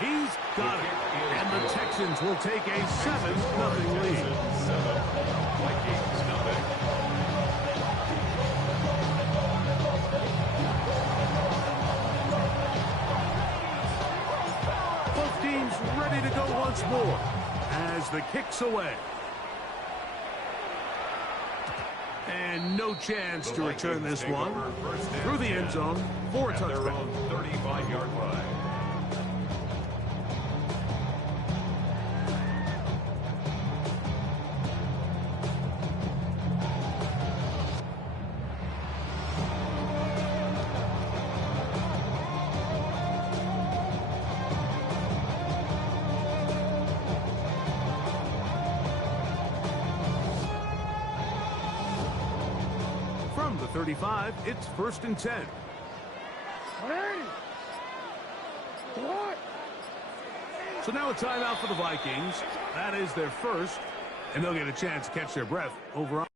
He's got it. And the Texans will take a 7-0 lead. Vikings nothing. Both teams ready to go once more as the kick's away. And no chance to return this one. Through the end zone for a touchdown. 35-yard line. From the 35, it's 1st and 10. So now a timeout for the Vikings. That is their first, and they'll get a chance to catch their breath over on.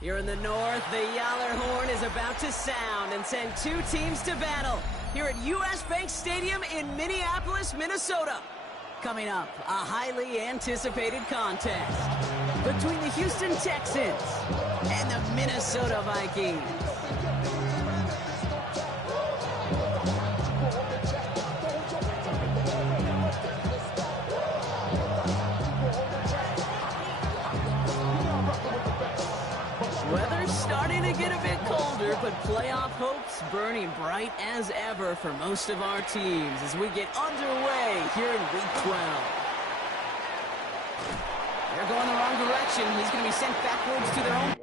Here in the north, the Yaller horn is about to sound and send two teams to battle here at U.S. Bank Stadium in Minneapolis, Minnesota. Coming up, a highly anticipated contest between the Houston Texans and the Minnesota Vikings. Weather's starting to get a bit colder, but playoff hopes burning bright as ever for most of our teams as we get underway here in Week 12. They're going the wrong direction. He's going to be sent backwards to their own.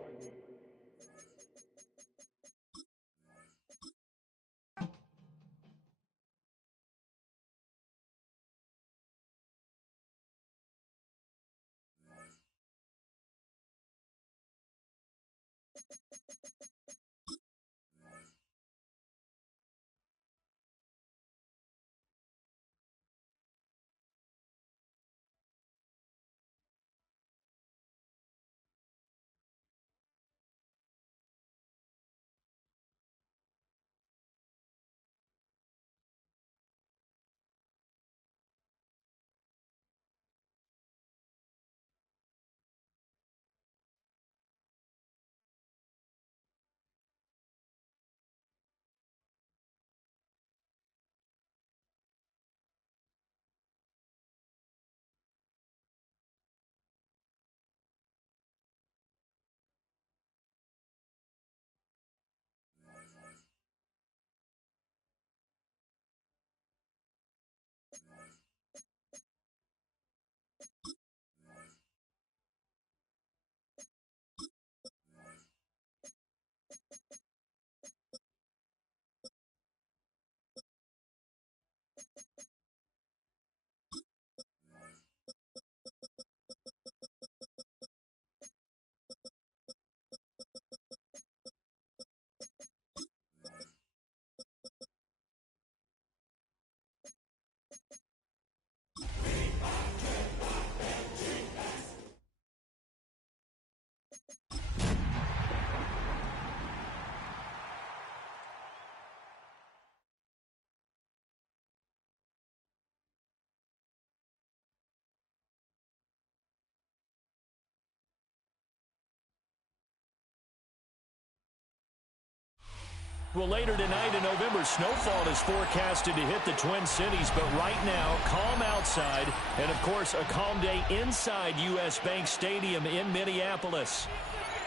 Well, later tonight in November, snowfall is forecasted to hit the Twin Cities, but right now, calm outside, and of course, a calm day inside U.S. Bank Stadium in Minneapolis.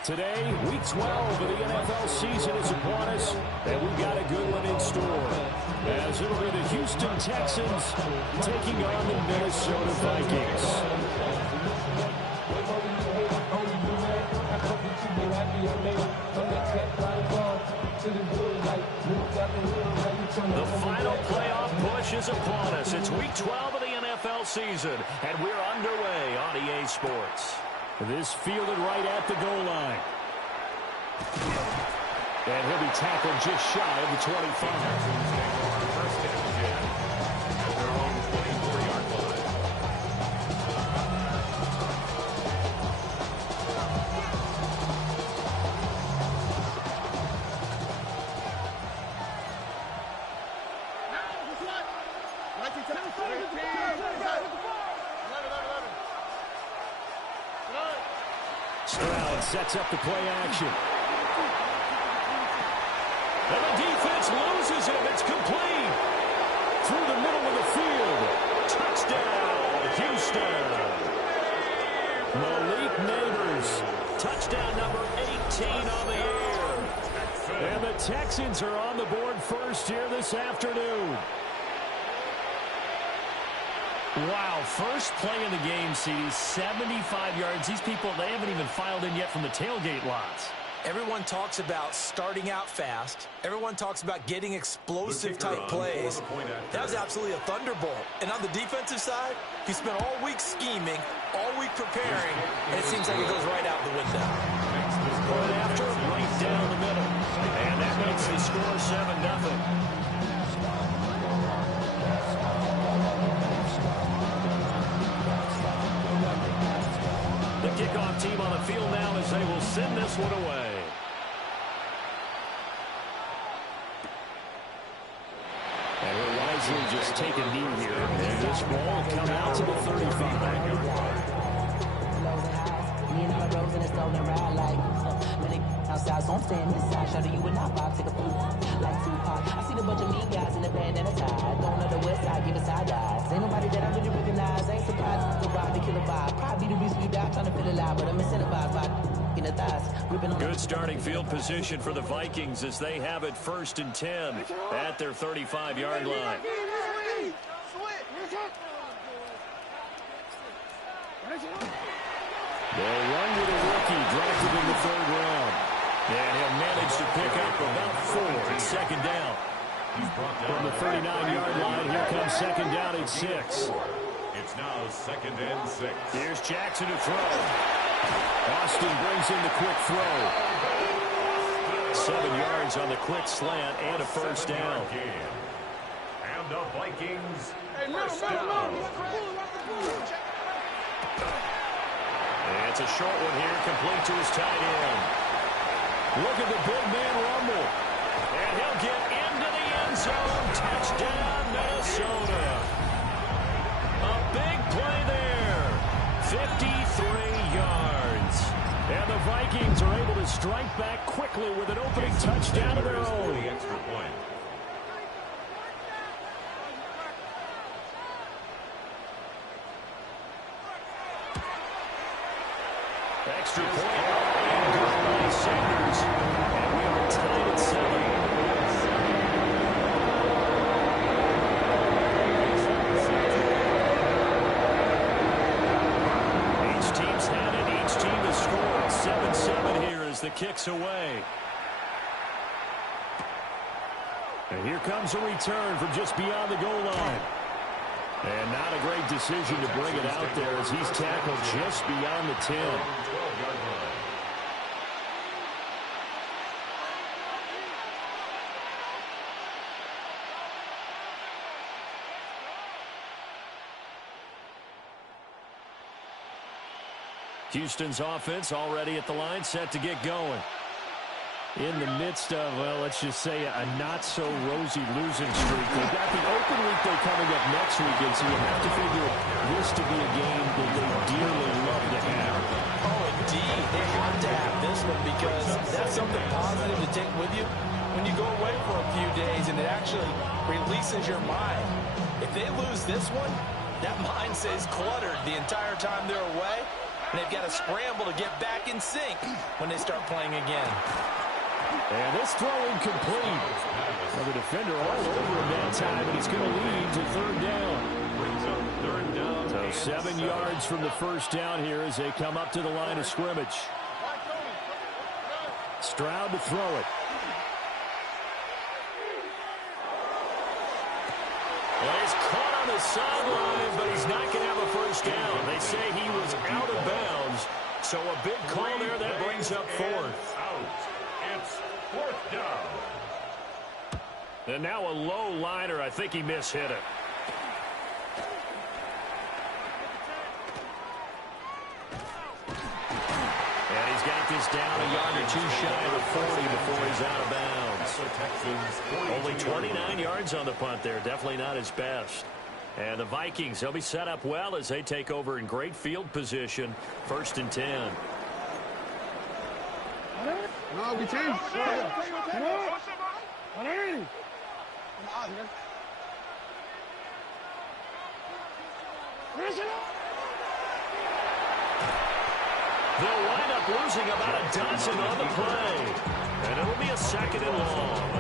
Today, Week 12 of the NFL season is upon us, and we've got a good one in store, as it'll be the Houston Texans taking on the Minnesota Vikings. The final playoff push is upon us. It's Week 12 of the NFL season, and we're underway on EA Sports. This fielded right at the goal line. And he'll be tackled just shy of the 25. Sets up the play action. And the defense loses him. It's complete. Through the middle of the field. Touchdown, Houston. Malik Neighbors. Touchdown number 18 on the year. And the Texans are on the board first here this afternoon. Wow, first play of the game, CD, 75 yards. These people, they haven't even filed in yet from the tailgate lots. Everyone talks about starting out fast. Everyone talks about getting explosive-type plays. That was absolutely a thunderbolt. And on the defensive side, he spent all week scheming, all week preparing, and it seems like it goes right out the window. Right after, right down the middle. And that makes the score 7-0. Kickoff team on the field now as they will send this one away. easily just take a knee here. And this ball will come out to the 35. Outside, so I'm staying inside. Shout to you and I vibe, take a food like Tupac. I see the bunch of mean guys in the band and a tie. Don't know the west side, give a side eyes. Ain't nobody that I really recognize. Ain't surprised to ride the killer vibe. Probably the reason you die trying to feel alive, but I'm incentivized by in the thighs. Good starting field position for the Vikings as they have it 1st and 10 at their 35-yard line. They'll run with a rookie drafted in the 3rd round. And he'll manage to pick up about 4 at 2nd down. From the 39-yard line, here comes 2nd down at 6. It's now 2nd and 6. Here's Jackson to throw. Austin brings in the quick throw. 7 yards on the quick slant and a 1st down. And the Vikings first down. It's a short one here, complete to his tight end. Look at the big man rumble. And he'll get into the end zone. Touchdown, Minnesota. A big play there. 53 yards. And the Vikings are able to strike back quickly with an opening touchdown of their own. Extra point. Extra point. And good by Sanders. And we are tied at 7. Each team's had it. Each team has scored. 7-7 here as the kick's away. And here comes a return from just beyond the goal line. And not a great decision to bring it out there as he's tackled just beyond the 10. 12-yard line. Houston's offense already at the line, set to get going. In the midst of, well, let's just say a not-so-rosy losing streak. They've got the open weekday coming up next weekend, so you have to figure this to be a game that they dearly love to have. Oh, indeed. They have to have this one because that's something positive to take with you when you go away for a few days, and it actually releases your mind. If they lose this one, that mind stays cluttered the entire time they're away, and they've got to scramble to get back in sync when they start playing again. And this throw incomplete. Well, the defender all over him that time, and it's going to lead to 3rd down. Brings up 3rd down. So 7 yards from the 1st down here as they come up to the line of scrimmage. Stroud to throw it. Well, he's caught on the sideline, but he's not going to have a 1st down. They say he was out of bounds. So a big call there that brings up 4th. It's 4th down. And now a low liner. I think he mishit it. And he's got this down a yard or 2 shy of the 40 before he's out of bounds. Only 29 yards on the punt there. Definitely not his best. And the Vikings, they'll be set up well as they take over in great field position. 1st and 10. No, we change. They'll wind up losing about a dozen on the play. And it'll be a 2nd and long.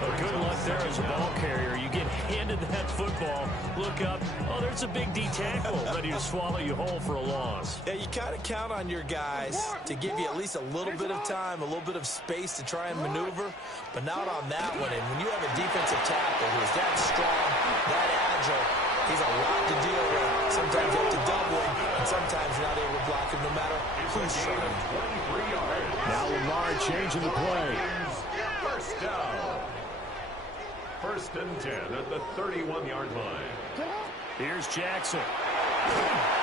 But good luck there as a ball carrier. You get handed that football, look up, oh, there's a big D tackle ready to swallow you whole for a loss. Yeah, you kind of count on your guys to give you at least a little bit of time, a little bit of space to try and maneuver, but not on that one. And when you have a defensive tackle who's that strong, that agile, he's a lot to deal with. Sometimes you have to double him, and sometimes you're not able to block him no matter who's trying. Now Lamar changing the play. 1st down. 1st and 10 at the 31-yard line. Here's Jackson.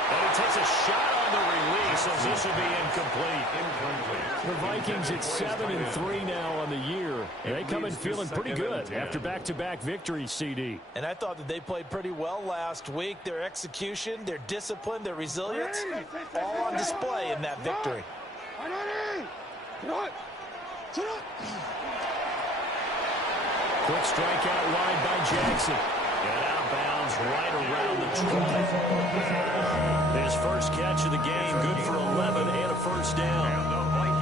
And he takes a shot on the release as this will be incomplete. The Vikings at 7-3 now on the year. And they come in feeling pretty good after back-to-back victories, CD. And I thought that they played pretty well last week. Their execution, their discipline, their resilience, all on display in that victory. Quick strike out wide by Jackson. And out of bounds right around the 20. His first catch of the game, good for 11 and a first down.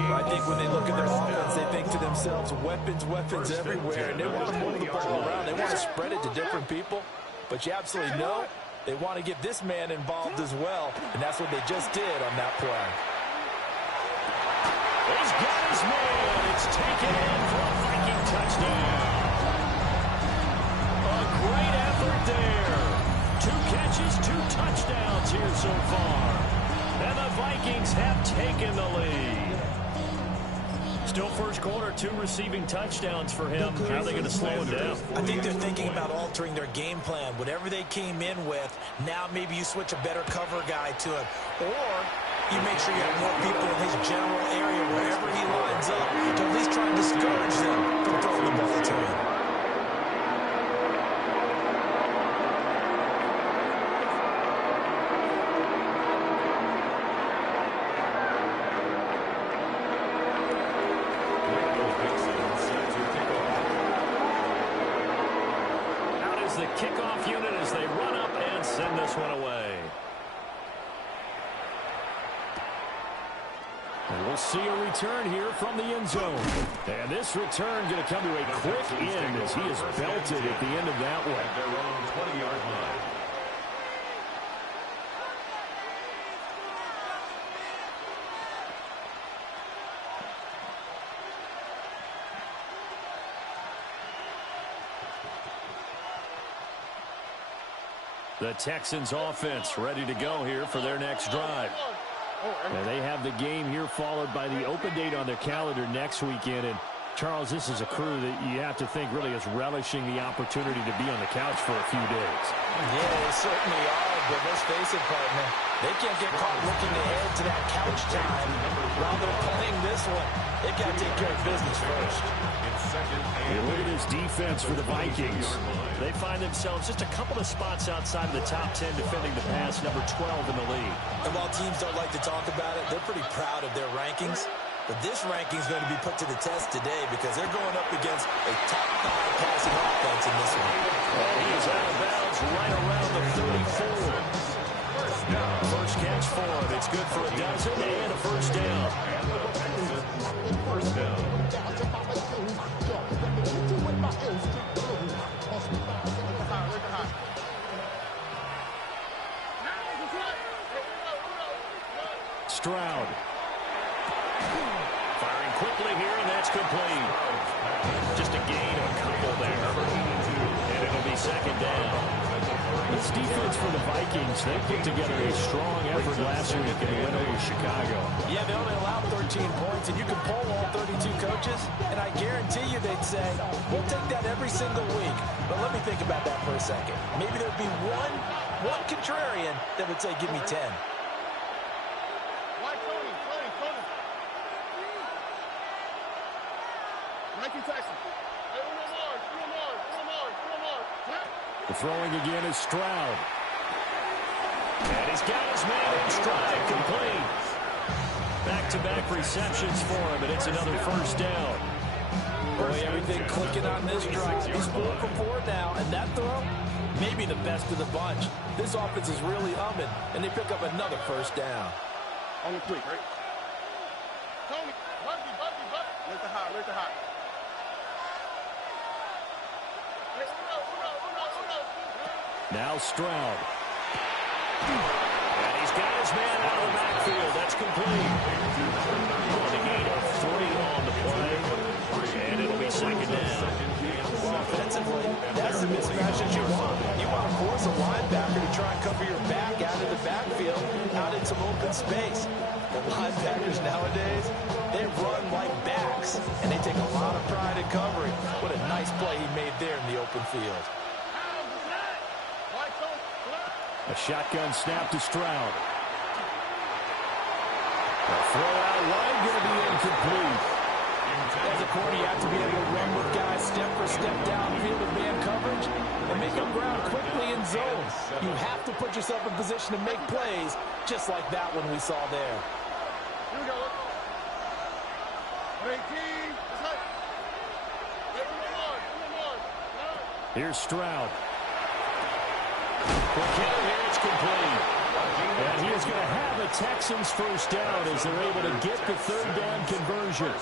I think when they look at their offense, they think to themselves, weapons, weapons everywhere. And they want to move the ball around. They want to spread it to different people. But you absolutely know they want to get this man involved as well. And that's what they just did on that play. He's got his man. It's taken in for a Viking touchdown. A great effort there. 2 catches, 2 touchdowns here so far. And the Vikings have taken the lead. Still first quarter, 2 receiving touchdowns for him. How are they going to slow him down? I think they're thinking about altering their game plan. Whatever they came in with, now maybe you switch a better cover guy to him. Or you make sure you have more people in his general area wherever he lines up to at least try and discourage them from throwing the ball to him. Out is the kickoff unit as they run up and send this one away. And we'll see a return here from the end zone. And this return going to come to a quick end as he is belted at the end of that one. Their own 20-yard line. The Texans offense ready to go here for their next drive. And they have the game here followed by the open date on their calendar next weekend. And Charles, this is a crew that you have to think really is relishing the opportunity to be on the couch for a few days. Yeah, they certainly are, but let's face it, partner. They can't get caught looking ahead to that couch time while they're playing this one. They've got to take care of business first. And look at this defense for the Vikings. They find themselves just a couple of spots outside of the top 10 defending the pass, number 12 in the league. And while teams don't like to talk about it, they're pretty proud of their rankings. But this ranking is going to be put to the test today because they're going up against a top 5 passing offense in this one. And he is out of bounds right around the 34. First catch for him. It's good for a dozen and a first down. First down. Stroud. Firing quickly here, and that's complete. Just a gain of a couple there. And it'll be second down. This defense for the Vikings, they put together a strong effort last week in the win over Chicago. Yeah, they only allowed 13 points, and you can poll all 32 coaches, and I guarantee you they'd say, we'll take that every single week. But let me think about that for a second. Maybe there'd be one contrarian that would say, give me 10. The throwing again is Stroud. And he's got his man in stride, complete. Back-to-back receptions for him, and it's another first down. Boy, everything clicking on this drive. He's 4 for 4 now, and that throw, maybe the best of the bunch. This offense is really humming, and they pick up another first down. On the quick, right? Tony, Bugsy. Where's the hot? Now Stroud. And he's got his man out of the backfield. That's complete. On the gain of 3 on the play. And it'll be second down. Well, offensively, that's the mismatch that you want. You want to force a linebacker to try and cover your back out of the backfield, out in some open space. The linebackers nowadays, they run like backs, and they take a lot of pride in covering. What a nice play he made there in the open field. A shotgun snap to Stroud. The throw out wide going to be incomplete. As a corner, you have to be able to run with guys step for step downfield of man coverage and make up ground quickly in zone. You have to put yourself in position to make plays just like that one we saw there. Here we go. 18. That's it. Here's Stroud. Quick hit here, it's complete. And he is going to have a Texans first down as they're able to get the third down conversion.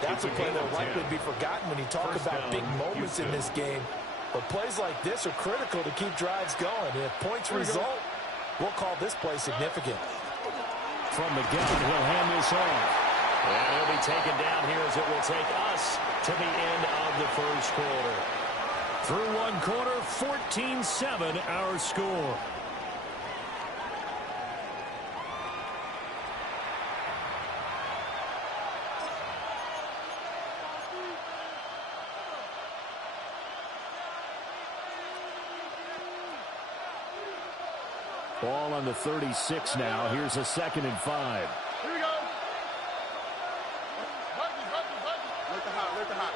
That's a play that will likely be forgotten when you talk about big moments in this game. But plays like this are critical to keep drives going. And if points result, we'll call this play significant. From the gun, he'll hand this off. And he'll be taken down here as it will take us to the end of the first quarter. Through one quarter, 14-7 our score. Ball on the 36 now. Here's a 2nd and 5. Here we go. Buggy. Let the hot.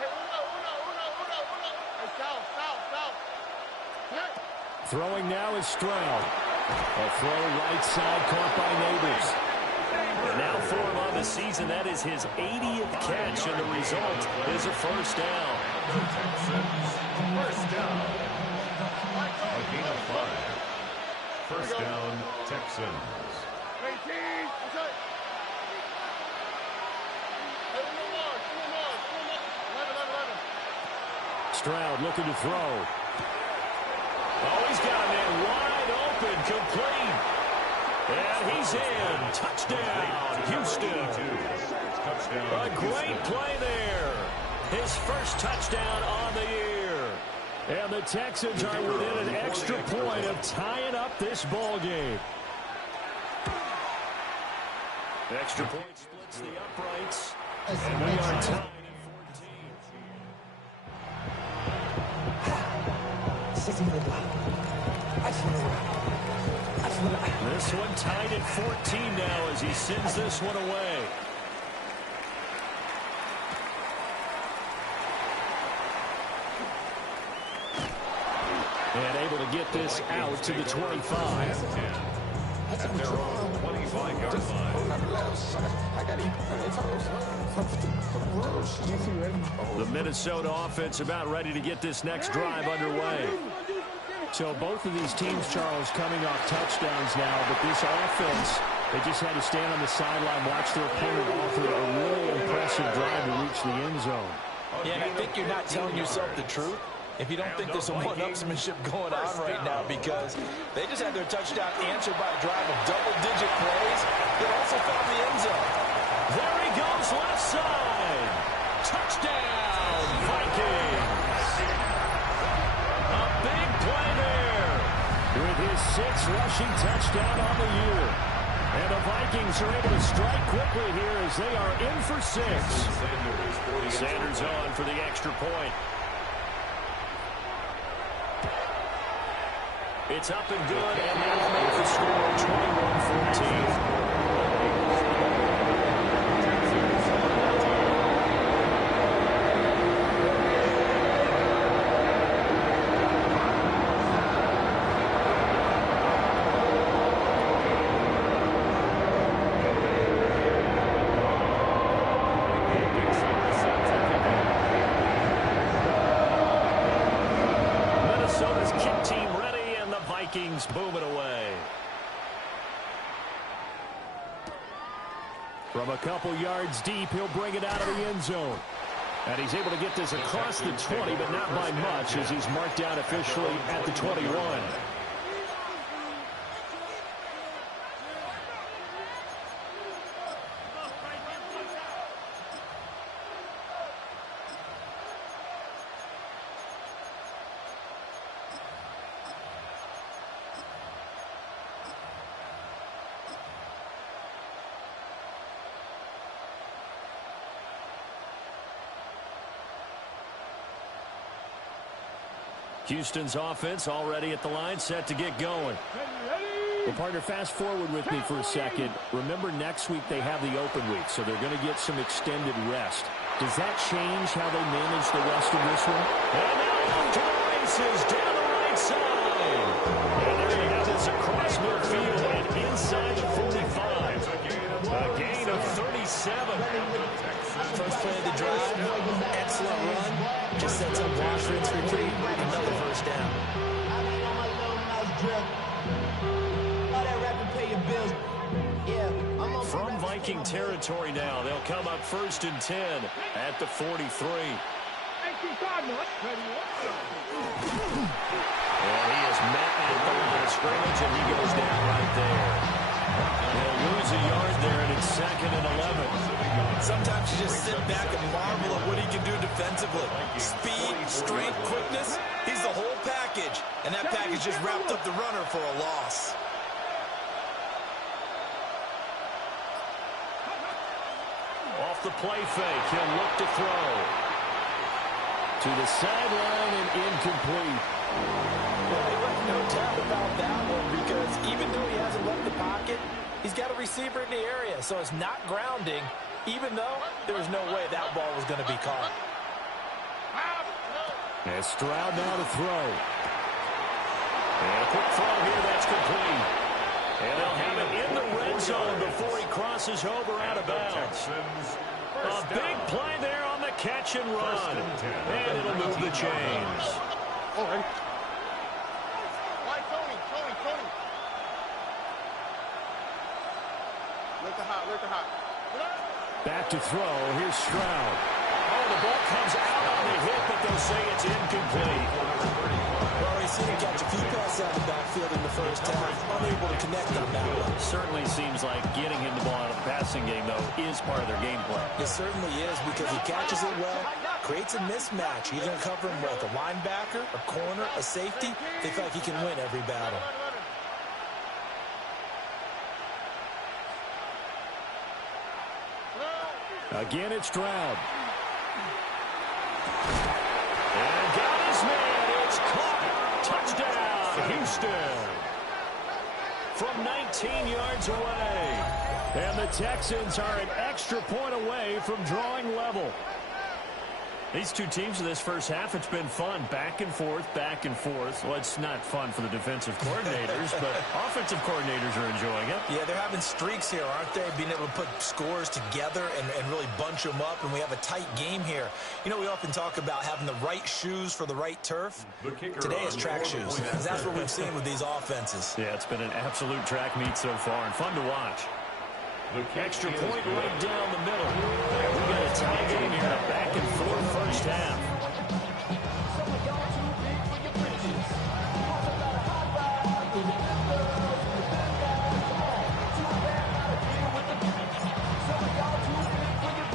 Hey, Uno. Hey, south. Hey. Throwing now is Stroud. A throw right side caught by Neighbors. And now for him on the season, that is his 80th catch, and the result is a first down. First down. A gain of 5. First down, Texans. 18. That's it. Hey, Uno. 11. Stroud looking to throw. Oh, he's got a man wide open, complete. And he's in. Touchdown, Houston. A great play there. His first touchdown on the year. And the Texans are within an extra point of tying up this ball game. Extra point splits the uprights. And we are tied at 14. This one tied at 14 now as he sends this one away. And able to get this out to the 25. At their own 25-yard line. The Minnesota offense about ready to get this next drive underway. So both of these teams, Charles, coming off touchdowns now, but this offense, they just had to stand on the sideline, watch their opponent offer a really impressive drive to reach the end zone. Yeah, and I think you're not telling yourself the truth if you don't think there's some one-upsmanship going on right now, because they just had their touchdown answered by a drive of double-digit plays that also found the end zone. There he goes, left side. Touchdown, Vikings. A big play there with his 6th rushing touchdown on the year. And the Vikings are able to strike quickly here as they are in for 6. Sanders on for the extra point. It's up and good, and now make the score 21-14. Minnesota's kick team ready, and the Vikings boom it away. From a couple yards deep, he'll bring it out of the end zone. And he's able to get this across the 20, but not by much, as he's marked down officially at the 21. Houston's offense already at the line, set to get going. Well, partner, fast forward with me for a second. Remember, next week they have the open week, so they're going to get some extended rest. Does that change how they manage the rest of this one? And now off to the races down the right side. And there you have it, across midfield and inside the 45. A gain of 37. First play of the drive, excellent run. Just sets up wash, rinse, repeat. Another first down. From Viking territory now, they'll come up 1st and 10 at the 43. And he is met at the line of scrimmage, and he goes down right there. They'll lose a yard there, and it's 2nd and 11. Sometimes you just sit back and marvel at what he can do defensively. Speed, strength, quickness, he's the whole package. And that package just wrapped up the runner for a loss. Off the play fake, he'll look to throw. To the sideline and incomplete. Well, he left no doubt about that one, because even though he hasn't left the pocket, he's got a receiver in the area, so it's not grounding, even though there was no way that ball was going to be caught. And Stroud now to throw. And a quick throw here, that's complete. And they'll have it in the red zone before he crosses over out of bounds. A big play there on the catch and run. And it'll move the chains. All right. Tony. Let the hot. Back to throw. Here's Stroud. Oh, the ball comes out on the hit, but they'll say it's incomplete. Well, he's seen him catch a few passes out of the backfield in the first half, unable to connect on that one. Certainly seems like getting him the ball out of the passing game, though, is part of their game plan. It certainly is, because he catches it well, creates a mismatch. He's going to cover him with a linebacker, a corner, a safety. They feel like he can win every battle. Again, it's Stroud. And got his man. It's caught. Touchdown, Houston. From 19 yards away. And the Texans are an extra point away from drawing level. These two teams in this first half, it's been fun. Back and forth, back and forth. Well, it's not fun for the defensive coordinators, but offensive coordinators are enjoying it. Yeah, they're having streaks here, aren't they? Being able to put scores together and really bunch them up, and we have a tight game here. You know, we often talk about having the right shoes for the right turf. Today is track shoes, because that's what we've seen with these offenses. Yeah, it's been an absolute track meet so far, and fun to watch. Extra point right down the middle. We got a tie game here, a back and forth first half.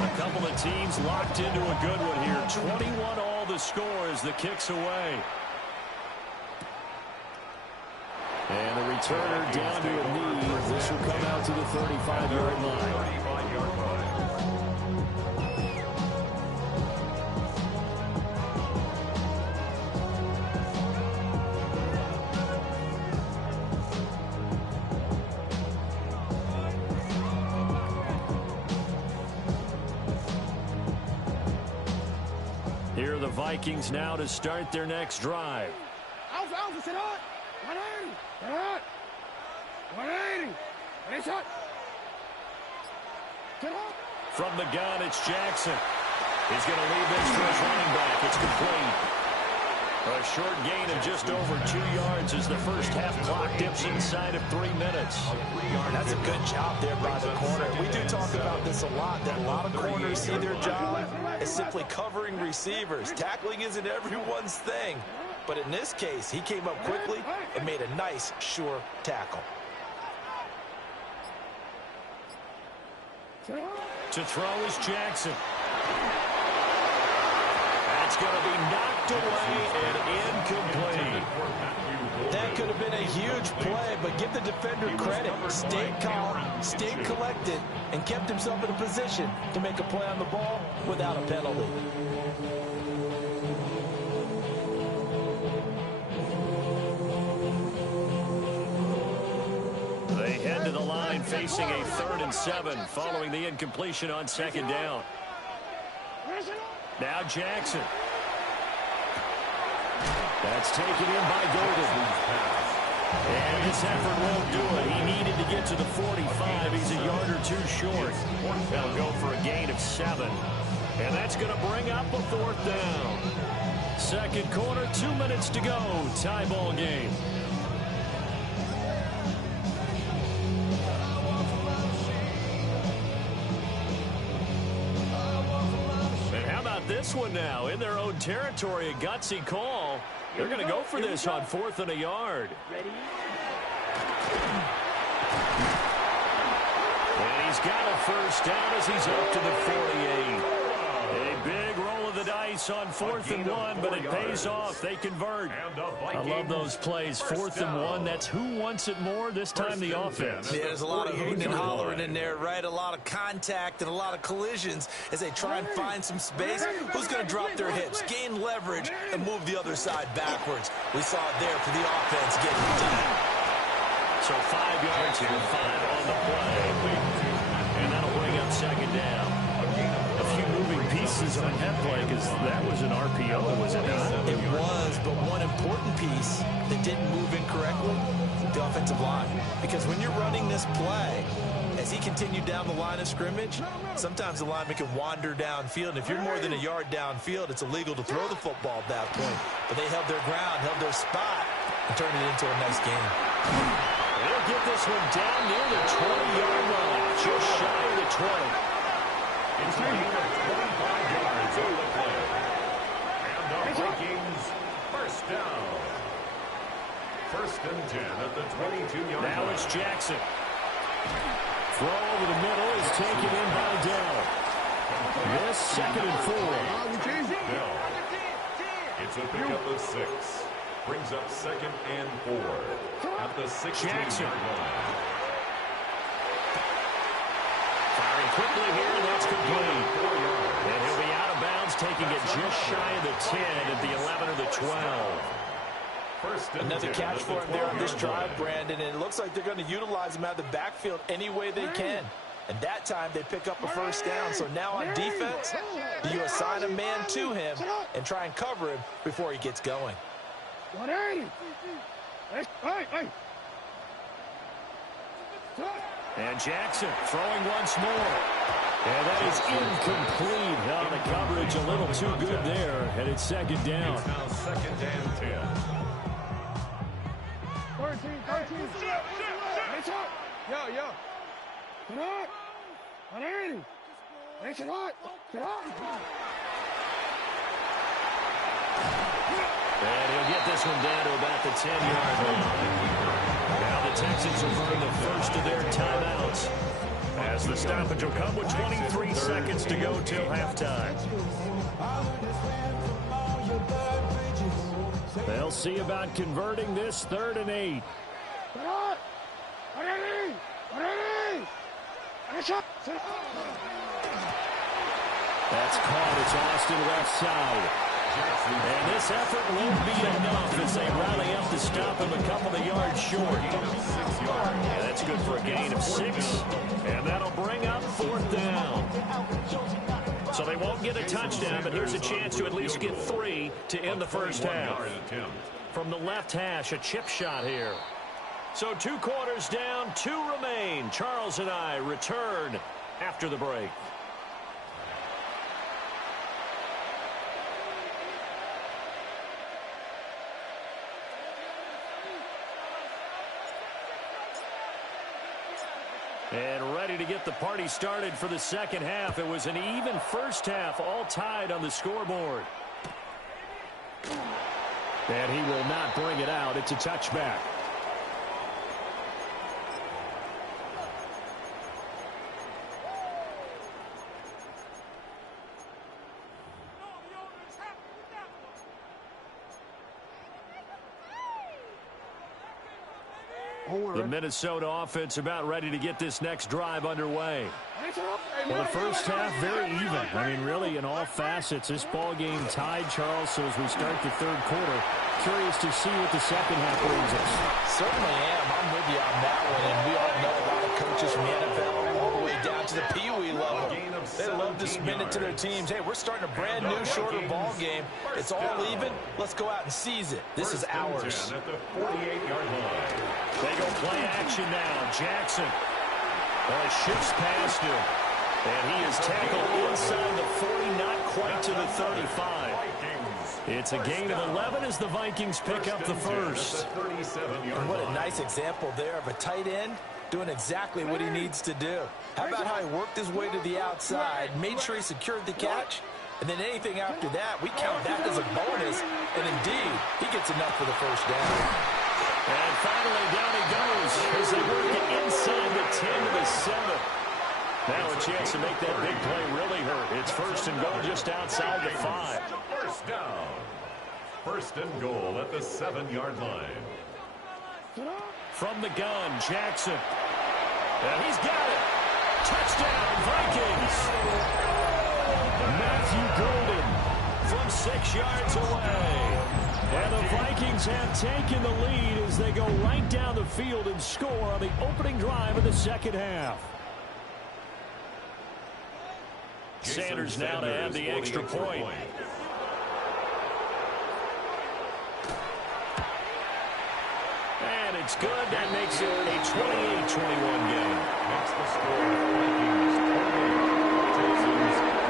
A couple of teams locked into a good one here. 21 all the score as the kick's away. And the returner down to a knee. This will come out to the 35-yard line. Here are the Vikings now to start their next drive. Alpha, sit hot. 180. Sit hot. 180. It's hot. Sit hot. From the gun, it's Jackson. He's going to leave this for his running back. It's complete. A short gain of just over 2 yards as the first half clock dips inside of 3 minutes. That's a good job there by the corner. We do talk about this a lot, that a lot of corners see their job as simply covering receivers. Tackling isn't everyone's thing. But in this case, he came up quickly and made a nice, sure tackle. To throw is Jackson. That's going to be knocked away and incomplete. That could have been a huge play, but give the defender credit. Stayed calm, stayed collected, and kept himself in a position to make a play on the ball without a penalty. to the line facing a 3rd and 7 following the incompletion on 2nd down. Now Jackson. That's taken in by Golden. And this effort won't do it. He needed to get to the 45. He's a yard or 2 short. They'll go for a gain of 7. And that's going to bring up a 4th down. 2nd quarter, 2 minutes to go. Tie ball game. And how about this one now? In their own territory, a gutsy call. They're going to go for this on 4th and a yard. Ready? And he's got a 1st down as he's up to the 48. A big roll of the dice on 4th and 1, but it pays off. They convert. I love those plays. 4th and 1, that's who wants it more, this time the offense. Yeah, there's a lot of hooting and hollering in there, right? A lot of contact and a lot of collisions as they try and find some space. Who's going to drop their hips, gain leverage, and move the other side backwards? We saw it there for the offense getting done. So 5 yards here, 5 on the play. And that'll bring up 2nd down. A few moving pieces on that play because that was an RPO, was it not? It was, but one important piece that didn't move incorrectly, the offensive line. Because when you're running this play, as he continued down the line of scrimmage, sometimes the lineman can wander downfield. And if you're more than a yard downfield, it's illegal to throw the football at that point. But they held their ground, held their spot, and turned it into a nice game. They'll get this one down near the 20-yard line, just shy of the 20. It's a gain of 25 yards on the play. And the Vikings, 1st down. 1st and 10 at the 22-yard line. Now it's Jackson. Throw over the middle is taken in by Dell. This 2nd and 4. Dell. It's a pickup of 6. Brings up 2nd and 4 at the 16-yard line. Firing quickly here, and that's complete. And he'll be out of bounds, taking it just shy of the 10 at the 11 or the 12. Another catch for him there on this drive, Brandon, and it looks like they're going to utilize him out of the backfield any way they can. And that time they pick up a 1st down. So now on defense, you assign a man to him and try and cover him before he gets going. 180. Hey. And Jackson throwing once more. And that is incomplete. Now the coverage a little too good there. And it's 2nd down. It's now 2nd and 10. 13. It's up. Yo. Get up. 180. It's up. Get up. And he'll get this one down to about the 10-yard line. Now the Texans will burn the first of their timeouts as the stoppage will come with 23 seconds to go till halftime. They'll see about converting this 3rd and 8. That's caught. It's Austin left side. And this effort won't be enough as they rally up to stop him a couple of yards short. Yeah, that's good for a gain of 6. And that'll bring up 4th down. So they won't get a touchdown, but here's a chance to at least get 3 to end the first half. From the left hash, a chip shot here. So 2 quarters down, 2 remain. Charles and I return after the break. And ready to get the party started for the second half. It was an even first half, all tied on the scoreboard. And he will not bring it out. It's a touchback. The Minnesota offense about ready to get this next drive underway. Well, the first half, very even. I mean, really, in all facets, this ball game tied, Charles. So as we start the third quarter, curious to see what the second half brings us. Certainly am. I'm with you on that one. And we all know a lot of coaches from the NFL all the way down to the Pee-wee level. They love to spin it to their teams. Hey, we're starting a brand new, shorter ball game. It's all even. Let's go out and seize it. This is ours. At the 48-yard line. They go play action now. Jackson. Well, it shifts past him. And he is tackled inside the 40, not quite to the 35. It's a gain of 11 as the Vikings pick up the first. And what a nice example there of a tight end doing exactly what he needs to do. How about how he worked his way to the outside, made sure he secured the catch, and then anything after that, we count that as a bonus. And indeed, he gets enough for the first down. And finally, down he goes as they work it inside the 10 to the 7. Now a chance to make that big play really hurt. It's first and goal just outside the 5. First down. First and goal at the 7-yard line. From the gun, Jackson. And he's got it. Touchdown, Vikings. Matthew Golden from 6 yards away. And the Vikings have taken the lead as they go right down the field and score on the opening drive of the second half. Sanders now to have the extra point. And it's good. That makes it a 28-21 game. Makes the score Vikings 28, Texans 21.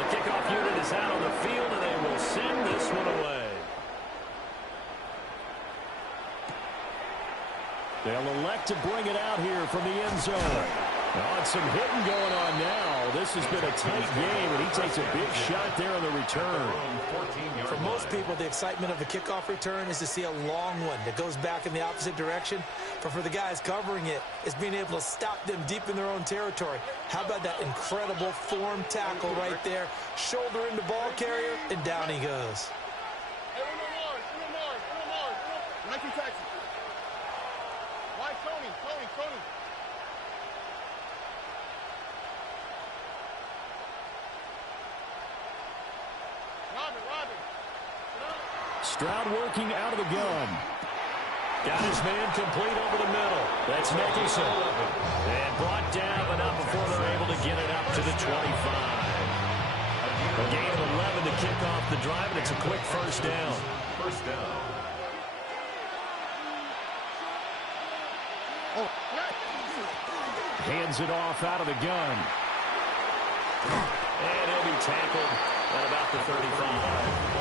The kickoff unit is out on the field, and they will send this one away. They'll elect to bring it out here from the end zone. Oh, and some hitting going on now. This has been a tight game, and he takes a big shot there on the return. For most people, the excitement of the kickoff return is to see a long one that goes back in the opposite direction. But for the guys covering it, it's being able to stop them deep in their own territory. How about that incredible form tackle right there? Shoulder into ball carrier, and down he goes. Hey, one more. Nike taxi. Why, Tony? Robin. Stroud working out of the gun. Got his man complete over the middle. That's Nicholson. And brought down, but not before they're able to get it up to the 25. A gain of 11 to kick off the drive, and it's a quick first down. First down. Hands it off out of the gun. And he'll be tackled at about the 35.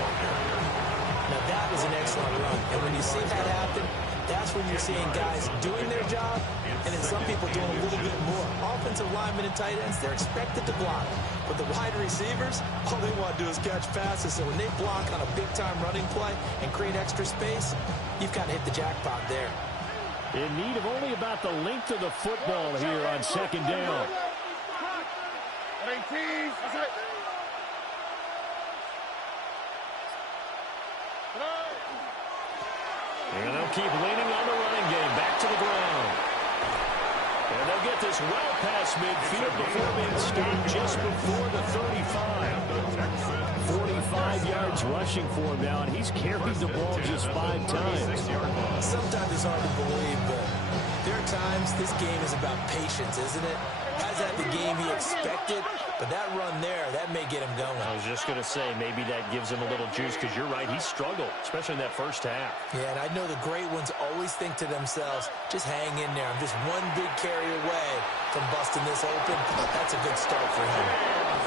Now that was an excellent run. And when you see that happen, that's when you're seeing guys doing their job and then some people doing a little bit more. Offensive linemen and tight ends, they're expected to block. But the wide receivers, all they want to do is catch passes. So when they block on a big-time running play and create extra space, you've kind of hit the jackpot there. In need of only about the length of the football here on second down. 18. That's it. And they'll keep leaning on the running game. Back to the ground. And they'll get this well past midfield before being stopped just before the 35. 45 yards rushing for him now, and he's carried the ball just 5 times. Sometimes it's hard to believe, but there are times this game is about patience, isn't it? Has had the game he expected, but that run there, that may get him going. I was just going to say, maybe that gives him a little juice, because you're right, he struggled, especially in that first half. Yeah, and I know the great ones always think to themselves, just hang in there. I'm just one big carry away from busting this open. That's a good start for him.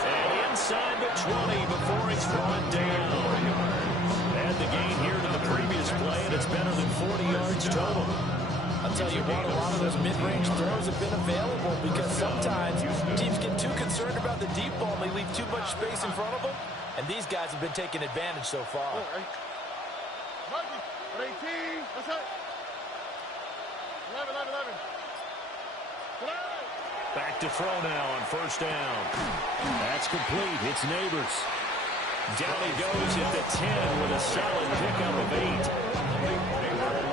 And inside the 20 before he's brought down. Add the gain here to the previous play, and it's better than 40 yards total. I'll tell you what, a lot of those mid-range throws have been available because sometimes teams get too concerned about the deep ball and they leave too much space in front of them, and these guys have been taking advantage so far. 18. That's it. 11. Back to throw now on first down. That's complete. It's Neighbors. Down he goes at the 10 with a solid pickup of 8.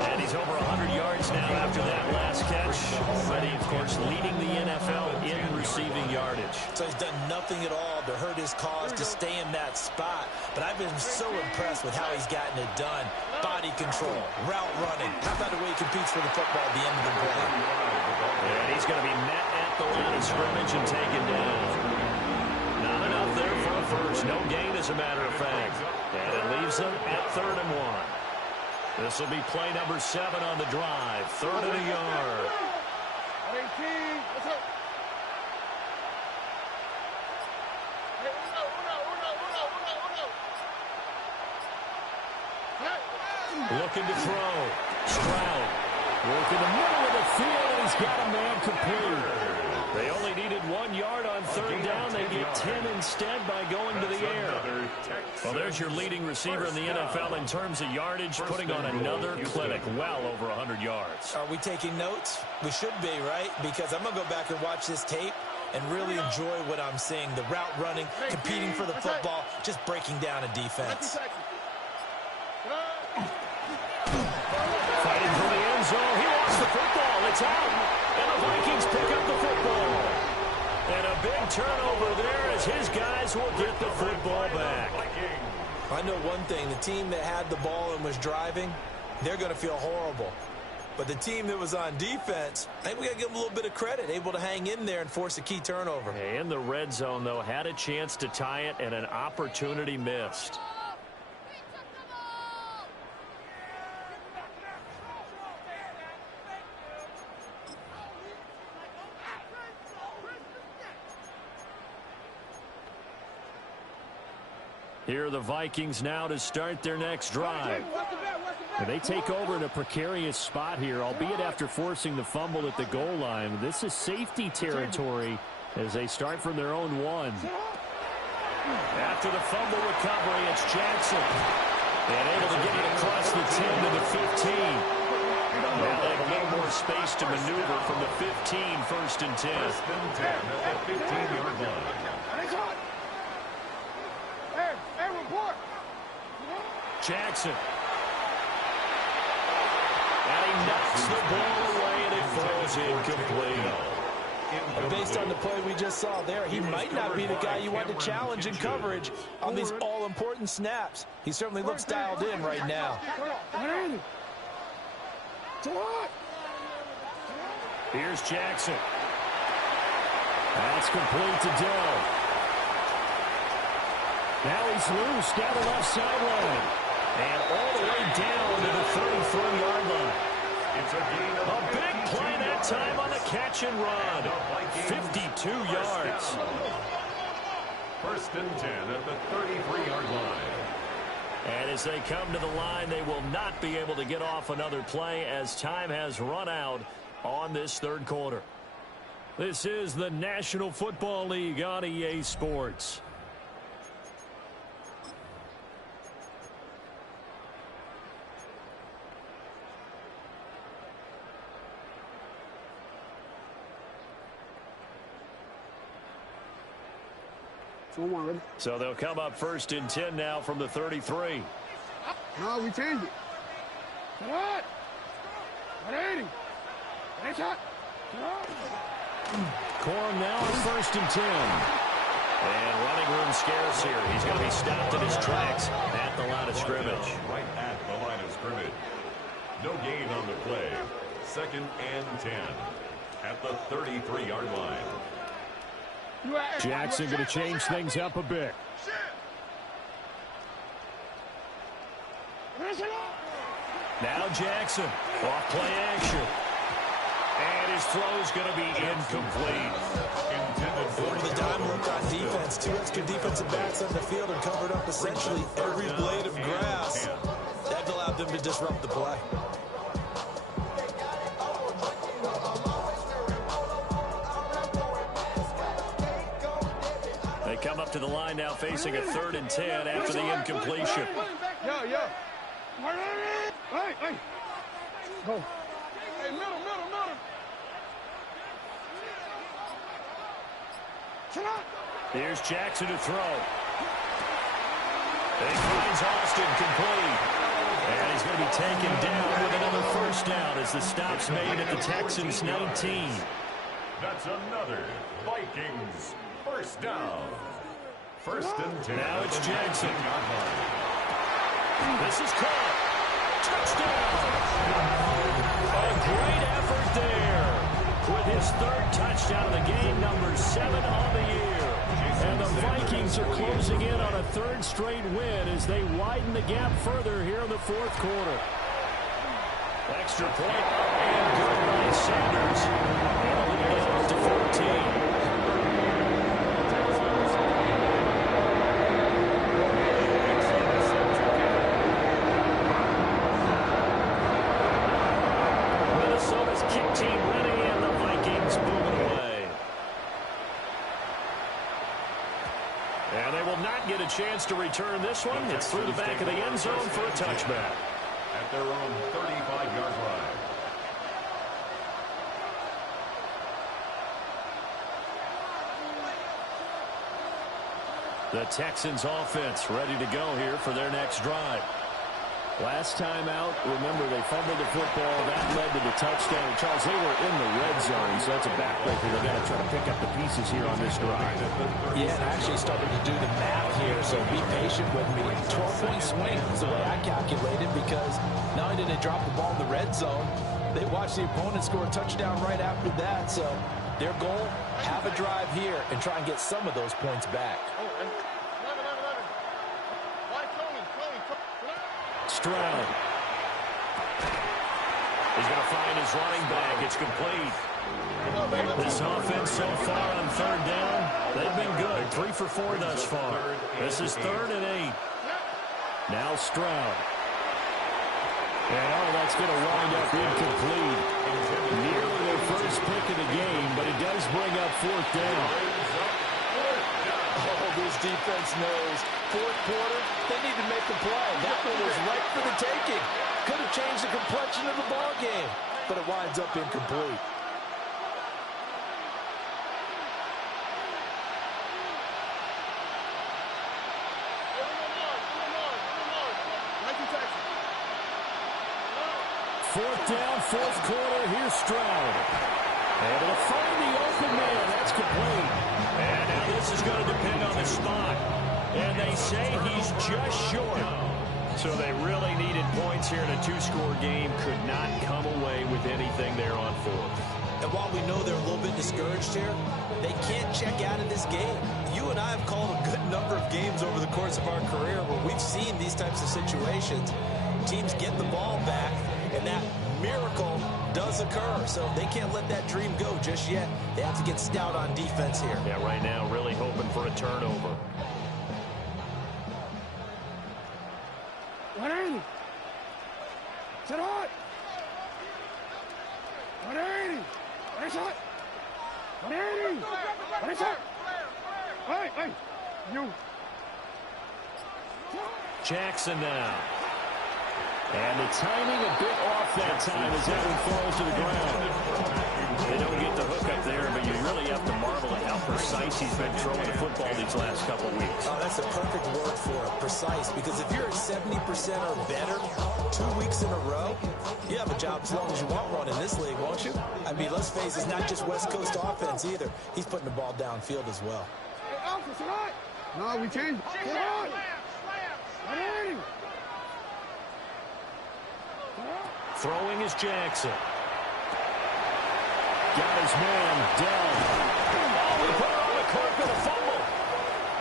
And he's over 100 yards now after that last catch. Already, of course, leading the NFL in receiving yardage. So he's done nothing at all to hurt his cause to stay in that spot. But I've been so impressed with how he's gotten it done. Body control, route running. How about the way he competes for the football at the end of the play? And he's going to be met at the line of scrimmage and taken down. Not enough there for a first. No gain, as a matter of fact. And it leaves them at 3rd and 1. This will be play number 7 on the drive. 3rd and a yard. 18. What's up? Looking to throw. Stroud. Working the middle of the field. He's got a man complete. They only needed 1 yard on 3rd down. They get 10 instead by going to the air. Well, there's your leading receiver in the NFL in terms of yardage, putting on another clinic, well over 100 yards. Are we taking notes? We should be, right? Because I'm going to go back and watch this tape and really enjoy what I'm seeing. The route running, competing for the football, just breaking down a defense. Fighting for the end zone. He lost the football. It's out. And the Vikings pick up the football. And a big turnover there as his guys will get the football back. I know one thing. The team that had the ball and was driving, they're going to feel horrible. But the team that was on defense, I think we got to give them a little bit of credit, able to hang in there and force a key turnover. In the red zone, though, had a chance to tie it and an opportunity missed. Here are the Vikings now to start their next drive. And they take over in a precarious spot here, albeit after forcing the fumble at the goal line. This is safety territory as they start from their own 1. After the fumble recovery, it's Jackson. And able to get it across the 10 to the 15. Now they have a little more space to maneuver from the 15, 1st and 10. 1st and 10 at the 15-yard line. Jackson. And he knocks the ball away, and it falls incomplete. Based on the play we just saw there, he might not be the guy you want to challenge in coverage on these all-important snaps. He certainly looks dialed in right now. Here's Jackson. That's complete to Dell. Now he's loose down the left sideline. And all the way down to the 33-yard line. It's a big play that time on the catch and run. 52 yards. 1st and 10 at the 33-yard line. And as they come to the line, they will not be able to get off another play as time has run out on this 3rd quarter. This is the National Football League on EA Sports. So they'll come up 1st and 10 now from the 33. No, we changed it. What? 180. Corum now is 1st and 10. And running room scarce here. He's going to be stopped in his tracks at the line of scrimmage. Right at the line of scrimmage. No gain on the play. 2nd and 10 at the 33-yard line. Jackson going to change things up a bit. Now Jackson off play action. And his throw is going to be incomplete. Over the dime look on defense. 2 extra defensive backs on the field and covered up essentially every blade of grass. That allowed them to disrupt the play. They come up to the line now facing a 3rd and 10 after the incompletion. Yo. Hey. Go. Hey, middle. Here's Jackson to throw. He finds Austin complete. And he's is going to be taken down with another first down as the stop's made at the Texans' 19. That's another Vikings first down. First and 10. Now it's Jackson. This is caught. Touchdown. A great effort there with his third touchdown of the game, number 7 on the year. And the Vikings are closing in on a third straight win as they widen the gap further here in the fourth quarter. Extra point and good by Sanders. And a lead out to 14. Minnesota's kick team ready, and the Vikings moving away. And they will not get a chance to return this one. It's through the back of the end zone for a touchback. At their own 35-yard line. The Texans offense ready to go here for their next drive. Last time out, remember, they fumbled the football. That led to the touchdown. And Charles, they were in the red zone, so that's a backbreaker. They've got to try to pick up the pieces here on this drive. Yeah, and I actually started to do the math here, so be patient with me. 12-point swing is the way I calculated, because not only did they drop the ball in the red zone, they watched the opponent score a touchdown right after that. So their goal, have a drive here and try and get some of those points back. Stroud. He's going to find his running back. It's complete. This offense so far on third down, they've been good. 3 for 4 thus far. This is 3rd and 8. Now Stroud. And that's going to wind up incomplete. Nearly their first pick of the game, but it does bring up 4th down. Oh, this defense knows. Fourth quarter, they need to make a play. That one was right for the taking. Could have changed the complexion of the ball game, but it winds up incomplete. Fourth down, fourth quarter. Here's Stroud. Able to find the open man. That's complete. And now this is going to depend on the spot. And they say he's just short. So they really needed points here in a 2-score game. Could not come away with anything there on 4th. And while we know they're a little bit discouraged here, they can't check out of this game. You and I have called a good number of games over the course of our career where we've seen these types of situations. Teams get the ball back, and that miracle does occur. So they can't let that dream go just yet. They have to get stout on defense here. Yeah, right now really hoping for a turnover. 180. Sit hot. 180. What is it? 180. What is it? Hey, you. Jackson now. And the timing a bit off that time as that one falls to the ground. They don't get the hook up there, but you really have to marvel at how precise he's been throwing the football these last couple weeks. Oh, that's a perfect word for it, precise, because if you're at 70% or better 2 weeks in a row, you have a job as long as you want one in this league, won't you? I mean, let's face it, it's not just West Coast offense either. He's putting the ball downfield as well. Hey, Alpha, sit hot. No, we changed. Sit hot. 180. Throwing is Jackson. Got his man down. Oh, we put her on the carpet, a fumble.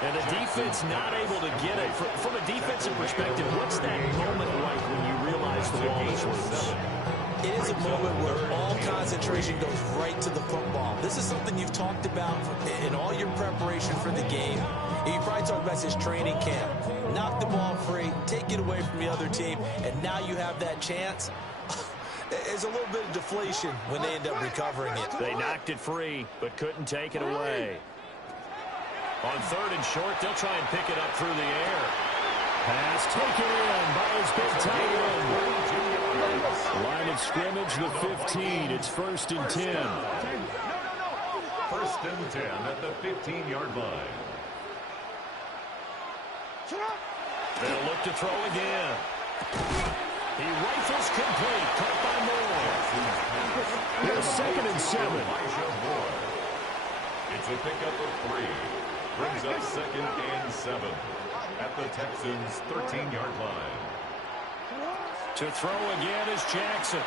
And the defense not able to get it. From a defensive perspective, what's that moment like when you realize the ball is loose? It is a moment where all concentration goes right to the football. This is something you've talked about in all your preparation for the game. And you probably talked about this training camp. Knock the ball free, take it away from the other team, and now you have that chance. There's a little bit of deflation when they end up recovering it. They knocked it free, but couldn't take it away. On 3rd and short, they'll try and pick it up through the air. Pass taken in by his big tight end. Line of scrimmage, the 15. It's 1st and 10. 1st and 10 at the 15-yard line. They'll look to throw again. He rifles complete. Caught by Moore. Here's 2nd and 7. It's a pickup of 3. Brings up 2nd and 7 at the Texans' 13-yard line. To throw again is Jackson.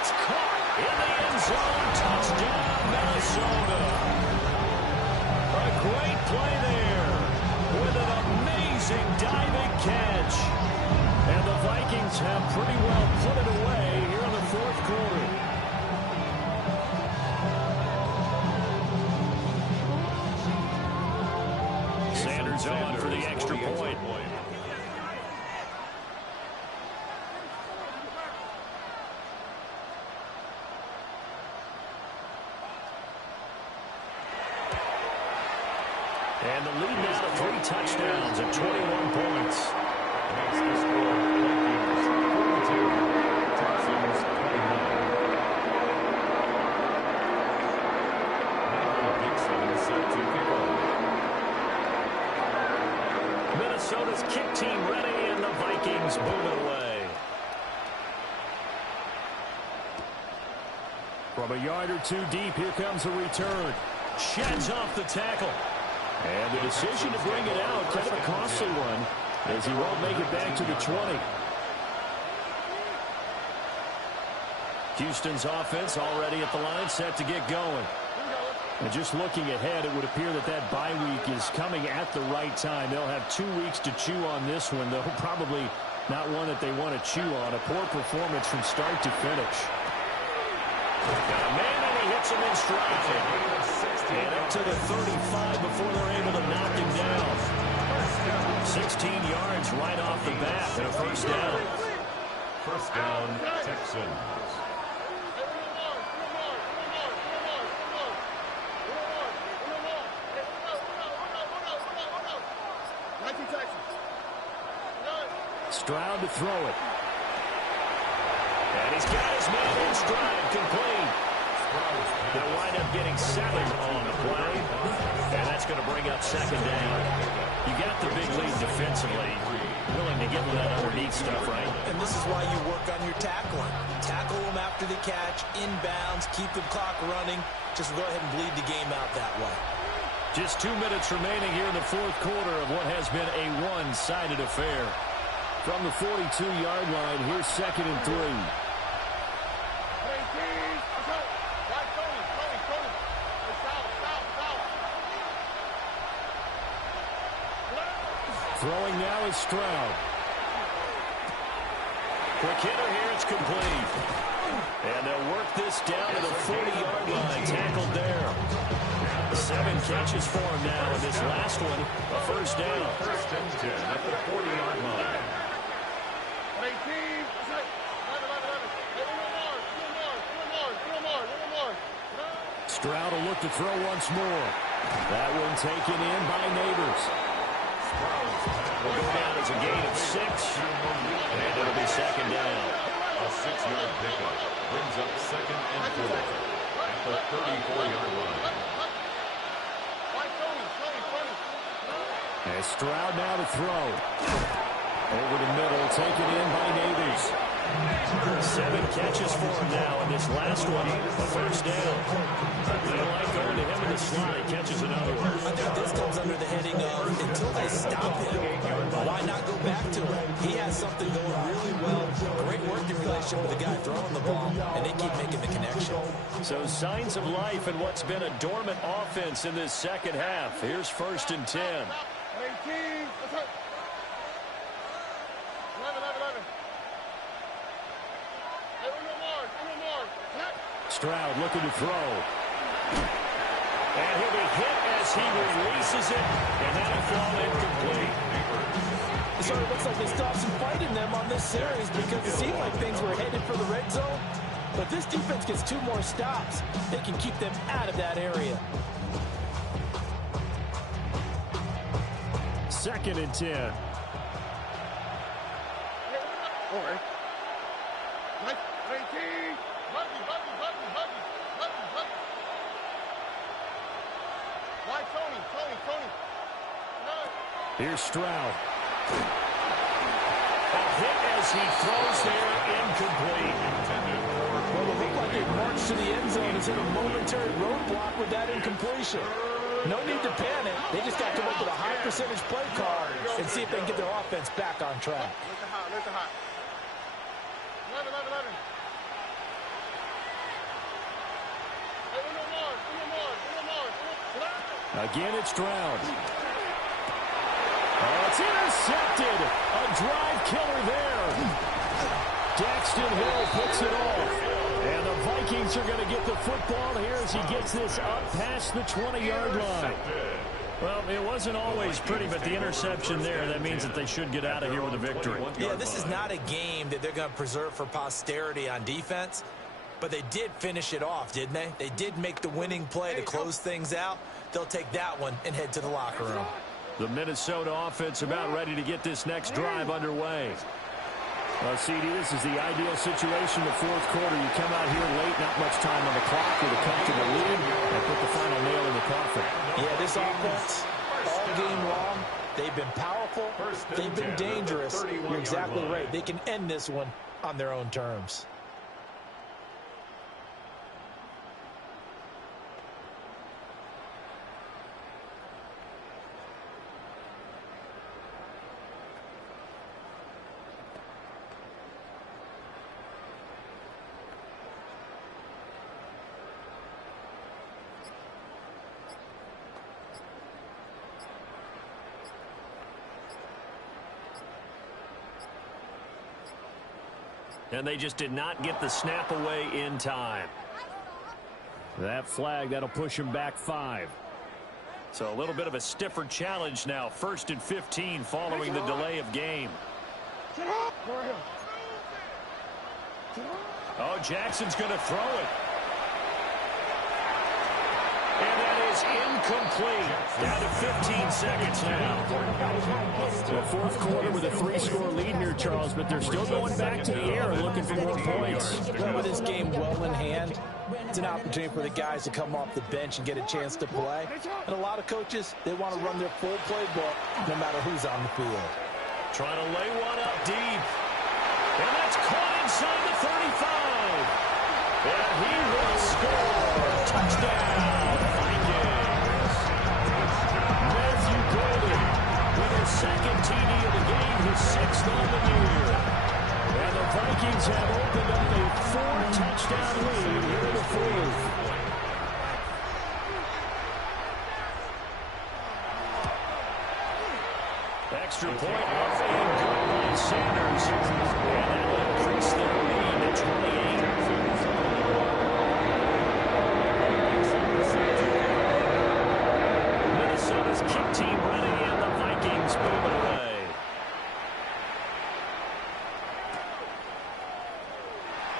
It's caught in the end zone. Touchdown, Minnesota. A great play there with an amazing diving catch. And the Vikings have pretty well put it away here in the 4th quarter. Sanders on for the extra point. And the lead now to 3 touchdowns at 21 points. Makes the score Vikings 42, Texans 29. Michael Dixon is set to kick off. Minnesota's kick team ready, and the Vikings boom it away. From a yard or 2 deep, here comes a return. Sheds off the tackle. And the decision to bring it out, kind of a costly one, as he won't make it back to the 20. Houston's offense already at the line, set to get going. And just looking ahead, it would appear that that bye week is coming at the right time. They'll have 2 weeks to chew on this one, though probably not one that they want to chew on. A poor performance from start to finish. Got a man, and he hits him in stride. And up to the 35 before they're able to knock him down. 16 yards right off the bat and a first down. First down, Texans. Stroud to throw it. And he's got his man in stride, complete. They'll wind up getting 7 on the play, and that's going to bring up 2nd down. You got the big lead defensively, willing to get that underneath stuff, right? And this is why you work on your tackling. Tackle them after the catch, inbounds, keep the clock running. Just go ahead and bleed the game out that way. Just 2 minutes remaining here in the 4th quarter of what has been a one-sided affair. From the 42-yard line, here's 2nd and 3. Throwing now is Stroud. Quick hitter here, it's complete. And they'll work this down to the 40-yard line, tackled there. 7 catches for him now, and this last one, a first down. First and 10 at the 40-yard line. Stroud will look to throw once more. That one taken in by Neighbors. Will go down as a gain of 6, and it'll be 2nd down. A 6-yard pickup brings up 2nd and 4 at the 34-yard line. And Stroud now to throw. Over the middle, taken in by Neighbors. 7 catches for him now, and this last one, a first down. They don't like going to him in the slot. He catches another one. I think this comes under the heading of, until they stop him, why not go back to him? He has something going really well. Great working relationship with the guy throwing the ball, and they keep making the connection. So signs of life in what's been a dormant offense in this second half. Here's 1st and 10. Stroud looking to throw. And he'll be hit as he releases it, and that'll fall incomplete. So it looks like they stopped some fighting them on this series because it seemed like things were headed for the red zone. But this defense gets 2 more stops. They can keep them out of that area. 2nd and 10. Here's Stroud. hit as he throws there, incomplete. Well, it looked like they marched to the end zone and hit a momentary roadblock with that incompletion. No need to panic. They just got to come up with a high percentage play call and see if they can get their offense back on track. Listen hot. 11. Again, it's Stroud. Oh, it's intercepted. A drive killer there. Daxton Hill picks it off. And the Vikings are going to get the football here as he gets this up past the 20-yard line. Well, it wasn't always pretty, but the interception there, that means that they should get out of here with a victory. Yeah, this is not a game that they're going to preserve for posterity on defense, but they did finish it off, didn't they? They did make the winning play to close things out. They'll take that one and head to the locker room. The Minnesota offense about ready to get this next drive underway. Well, CD, this is the ideal situation. The fourth quarter, you come out here late, not much time on the clock with a comfortable lead, and put the final nail in the coffin. Yeah, this offense, all game long, they've been powerful, they've been dangerous. You're exactly right. They can end this one on their own terms. And they just did not get the snap away in time. That flag, that'll push him back 5. So a little bit of a stiffer challenge now. 1st and 15 following the delay of game. Oh, Jackson's going to throw it. And that is incomplete. Down to 15 seconds now. The fourth quarter with a 3-score lead here, Charles, but they're still going back to the air and looking for more points. Well, with this game well in hand, it's an opportunity for the guys to come off the bench and get a chance to play. And a lot of coaches, they want to run their full playbook no matter who's on the field. Trying to lay one up deep. And that's caught inside the 35. And he will score. Touchdown. Second TD of the game, his 6th on the year. And the Vikings have opened up a 4-touchdown lead here in the 4th. Extra point off and good by Sanders. And that will increase their lead to 28. Minnesota's kick team ready, and the Vikings moving away.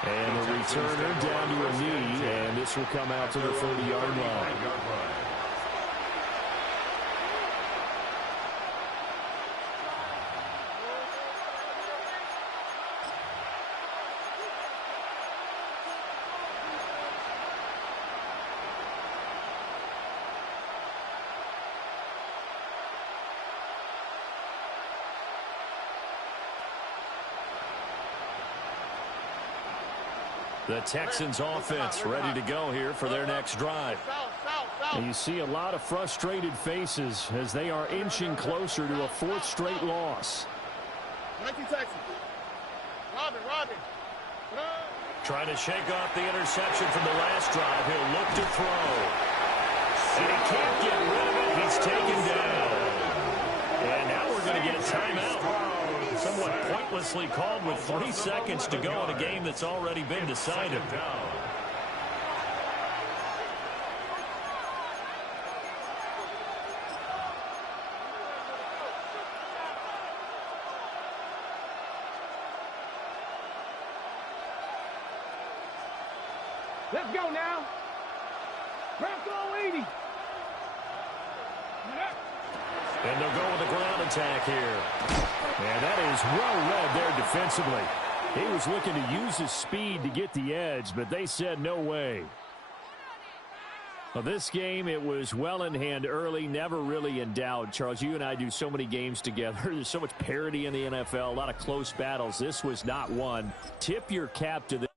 And the returner down to a knee, and this will come out to the 30-yard line. The Texans offense ready to go here for their next drive. And you see a lot of frustrated faces as they are inching closer to a 4th straight loss. Trying to shake off the interception from the last drive. He'll look to throw. And he can't get rid of it. He's taken down. And now we're going to get a timeout. Somewhat pointlessly called with 3 seconds to go in a game that's already been decided. Let's go now. Craft all 80. And they'll go with a ground attack here. And that is well read there defensively. He was looking to use his speed to get the edge, but they said no way. Well, this game, it was well in hand early, never really in doubt. Charles, you and I do so many games together. There's so much parity in the NFL, a lot of close battles. This was not one. Tip your cap to the